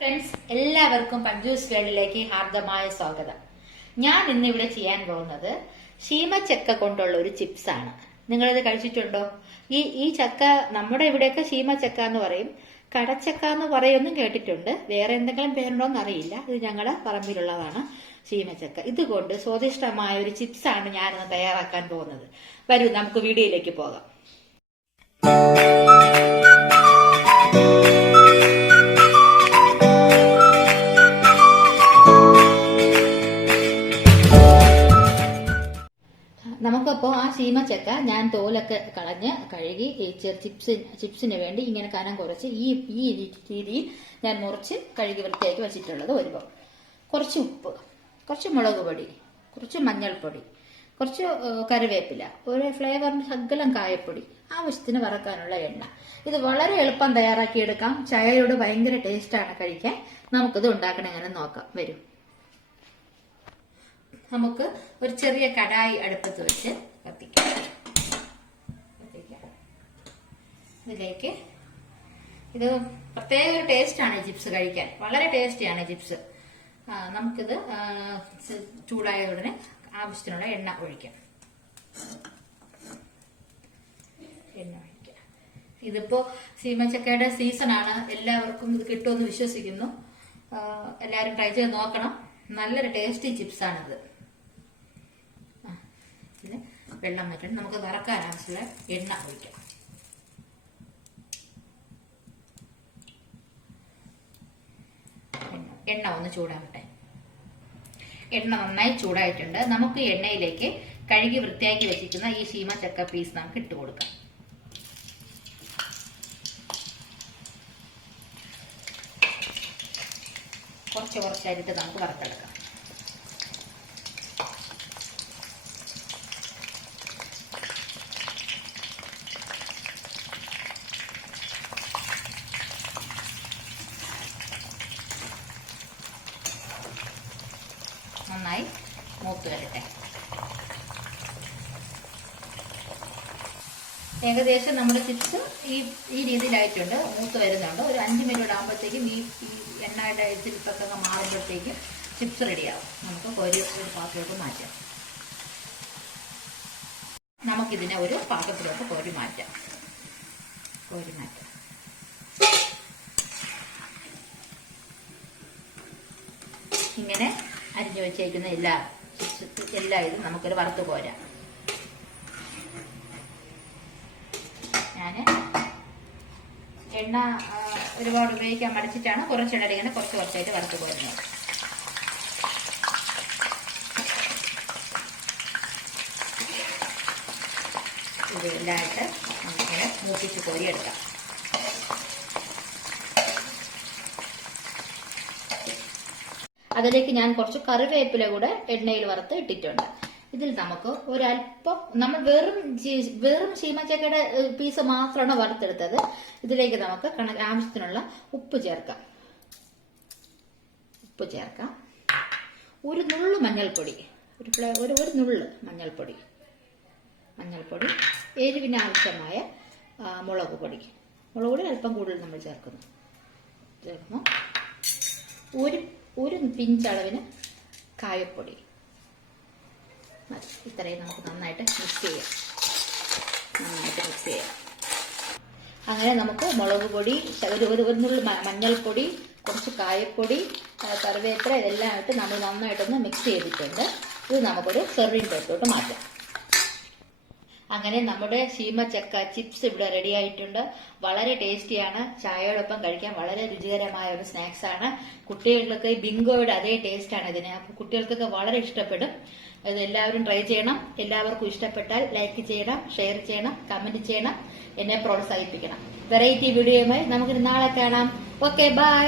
Friends, എല്ലാവർക്കും പഞ്ചൂസ് വേൾഡിലേക്ക് ഹാർദമായ സ്വാഗതം. ഞാൻ ഇന്നിവിടെ ചെയ്യാൻ പോകുന്നത് ശീമച്ചക്ക കൊണ്ടുള്ള ഒരു ചിപ്സ് ആണ്. നിങ്ങളിത് കഴിച്ചിട്ടുണ്ടോ? ഈ ചക്ക നമ്മുടെ ഇവിടെയൊക്കെ ശീമച്ചക്ക എന്ന് പറയും, കടച്ചക്ക എന്ന് പറയുമെന്നും കേട്ടിട്ടുണ്ട്. വേറെ എന്തെങ്കിലും പേരുണ്ടോ എന്ന് അറിയില്ല. ഇത് ഞങ്ങളുടെ പറമ്പിലുള്ളതാണ് ശീമച്ചക്ക. ഇതുകൊണ്ട് സ്വാദിഷ്ടമായ ഒരു ചിപ്സ് ആണ് ഞാനിന്ന് തയ്യാറാക്കാൻ പോകുന്നത്. വരൂ, നമുക്ക് വീഡിയോയിലേക്ക് പോകാം. നമുക്കപ്പോൾ ആ ശീമച്ചക്ക ഞാൻ തോലൊക്കെ കളഞ്ഞ് കഴുകി ചിപ്സിന് വേണ്ടി ഇങ്ങനെ കനം കുറച്ച് ഈ രീതിയിൽ ഞാൻ മുറിച്ച് കഴുകി വൃത്തിയാക്കി വെച്ചിട്ടുള്ളത് ഒരു ബൗൾ. കുറച്ച് ഉപ്പ്, കുറച്ച് മുളക് പൊടി, കുറച്ച് മഞ്ഞൾപ്പൊടി, കുറച്ച് കറിവേപ്പില, ഒരു ഫ്ലേവറിന് ശകലം കായപ്പൊടി, ആവശ്യത്തിന് വറക്കാനുള്ള എണ്ണ. ഇത് വളരെ എളുപ്പം തയ്യാറാക്കിയെടുക്കാം. ചായയോട് ഭയങ്കര ടേസ്റ്റാണ് കഴിക്കാൻ. നമുക്കിത് ഉണ്ടാക്കണം എങ്ങനെ നോക്കാം. വരും. നമുക്ക് ഒരു ചെറിയ കടായി അടുപ്പത്ത് വെച്ച് കത്തിക്കാം. ഇതിലേക്ക് ഇത് പ്രത്യേക ഒരു ടേസ്റ്റാണ് ചിപ്സ് കഴിക്കാൻ. വളരെ ടേസ്റ്റിയാണ് ചിപ്സ്. നമുക്കിത് ചൂടായ ഉടനെ ആവശ്യത്തിനുള്ള എണ്ണ ഒഴിക്കാം. ഇതിപ്പോ ശീമച്ചക്കയുടെ സീസണാണ്. എല്ലാവർക്കും ഇത് കിട്ടുമെന്ന് വിശ്വസിക്കുന്നു. എല്ലാവരും ട്രൈ ചെയ്ത് നോക്കണം. നല്ലൊരു ടേസ്റ്റി ചിപ്സാണിത്. ഇതിന് വെള്ളം വയ്ക്കണം. നമുക്ക് വറക്കാൻ ആവശ്യമുള്ള എണ്ണ ഒഴിക്കാം. എണ്ണ ഒന്ന് ചൂടാവട്ടെ. എണ്ണ നന്നായി ചൂടായിട്ടുണ്ട്. നമുക്ക് എണ്ണയിലേക്ക് കഴുകി വൃത്തിയാക്കി വെച്ചിരിക്കുന്ന ഈ ശീമച്ചക്ക പീസ് നമുക്ക് ഇട്ട് കൊടുക്കാം. കുറച്ചായിട്ട് നമുക്ക് വറുത്തെടുക്കാം. നന്നായി മൂത്ത് വരട്ടെ. ഏകദേശം നമ്മുടെ ചിപ്സ് ഈ രീതിയിലായിട്ടുണ്ട്. മൂത്ത് വരുന്നുണ്ട്. ഒരു 5 മിനിറ്റ് ആകുമ്പോഴത്തേക്കും ഈ എണ്ണയുടെ ചിപ്സൊക്കെ മാറുമ്പോഴത്തേക്കും ചിപ്സ് റെഡിയാവും. നമുക്ക് ഒരു പാത്രത്തിലോട്ട് മാറ്റാം. നമുക്കിതിനെ ഒരു പാത്രത്തിലോട്ട് കോരി മാറ്റാം. ഇങ്ങനെ അരിഞ്ഞു വെച്ചേക്കുന്ന എല്ലാ ഇതും നമുക്കൊരു വറുത്ത് കോരാം. ഞാൻ എണ്ണ ഒരുപാട് ഉപയോഗിക്കാൻ മടിച്ചിട്ടാണ് കുറച്ചെണ്ണ ഇങ്ങനെ കുറച്ചായിട്ട് വറുത്ത് കോരുന്നത്. ഇത് എല്ലായിട്ട് നമുക്കിങ്ങനെ മൂപ്പിച്ച് കോരിയെടുക്കാം. അതിലേക്ക് ഞാൻ കുറച്ച് കറിവേപ്പില കൂടെ എണ്ണയിൽ വറുത്ത് ഇട്ടിട്ടുണ്ട്. ഇതിൽ നമുക്ക് ഒരല്പം, നമ്മൾ വെറും ശീമച്ചക്കയുടെ പീസ് മാത്രമാണ് വറുത്തെടുത്തത്. ഇതിലേക്ക് നമുക്ക് ആവശ്യത്തിനുള്ള ഉപ്പ് ചേർക്കാം. ഒരു നുള്ളു മഞ്ഞൾപ്പൊടി, ഒരു നുള്ളു മഞ്ഞൾപ്പൊടി, എരിവിന് ആവശ്യമായ മുളക് പൊടി അല്പം കൂടുതൽ നമ്മൾ ചേർക്കുന്നു. ഒരു പിഞ്ചളവിന് കായപ്പൊടി. ഇത്രയും നമുക്ക് നന്നായിട്ട് മിക്സ് ചെയ്യാം. അങ്ങനെ നമുക്ക് മുളക് പൊടി, ഒരു നുള്ളു മഞ്ഞൾപ്പൊടി, കുറച്ച് കായപ്പൊടി, കറിവേപ്പില ഇതെല്ലാം ആയിട്ട് നമ്മൾ നന്നായിട്ടൊന്ന് മിക്സ് ചെയ്തിട്ടുണ്ട്. ഇത് നമുക്കൊരു സെർവിങ് പ്ലേറ്റിലോട്ട് മാറ്റാം. അങ്ങനെ നമ്മുടെ ശീമച്ചക്ക ചിപ്സ് ഇവിടെ റെഡി ആയിട്ടുണ്ട്. വളരെ ടേസ്റ്റിയാണ്. ചായയോടൊപ്പം കഴിക്കാൻ വളരെ രുചികരമായ ഒരു സ്നാക്സ് ആണ്. കുട്ടികൾക്ക് ബിങ്കോയുടെ അതേ ടേസ്റ്റ് ആണ് ഇതിന്. അപ്പൊ കുട്ടികൾക്കൊക്കെ വളരെ ഇഷ്ടപ്പെടും. ഇത് എല്ലാവരും ട്രൈ ചെയ്യണം. എല്ലാവർക്കും ഇഷ്ടപ്പെട്ടാൽ ലൈക്ക് ചെയ്യണം, ഷെയർ ചെയ്യണം, കമന്റ് ചെയ്യണം, എന്നെ പ്രോത്സാഹിപ്പിക്കണം. വെറൈറ്റി വീഡിയോയുമായി നമുക്ക് നാളെ കാണാം. Okay, by.